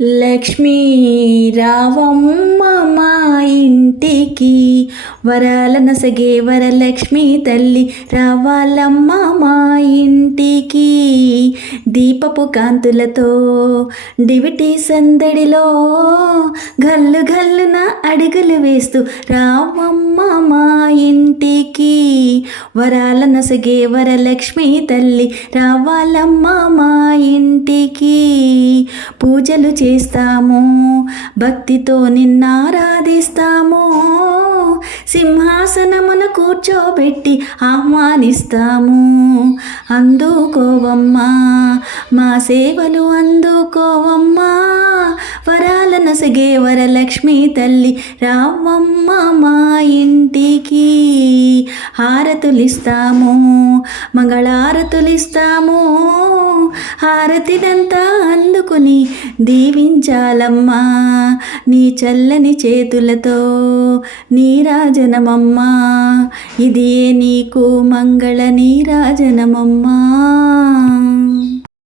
లక్ష్మీ రావమ్మ మా ఇంటికి, వరాల నొసగే వరలక్ష్మి తల్లి రావాలమ్మ మా ఇంటికి. దీపపు కాంతులతో డివిటి సందడిలో గల్లు గల్లున అడుగులు వేస్తూ రావమ్మ మా ఇంటికి. వరాల నొసగే వరలక్ష్మి తల్లి రావాలమ్మ మా ఇంటికి. పూజలు చేస్తాము, భక్తితో నిన్నారాధిస్తాము, సింహాసనమున కూర్చోబెట్టి ఆహ్వానిస్తాము. అందుకోవమ్మా మా సేవలు అందుకోవమ్మా, వరాల నొసగే వరలక్ష్మి తల్లి రావమ్మ మా ఇంటికి. హారతులిస్తాము, మంగళారతులిస్తాము, హారతినంతా అందుకుని దీవించాలమ్మా. నీ చల్లని చేతులతో నీరాజనమమ్మా, ఇదే నీకు మంగళ నీరాజనమమ్మా.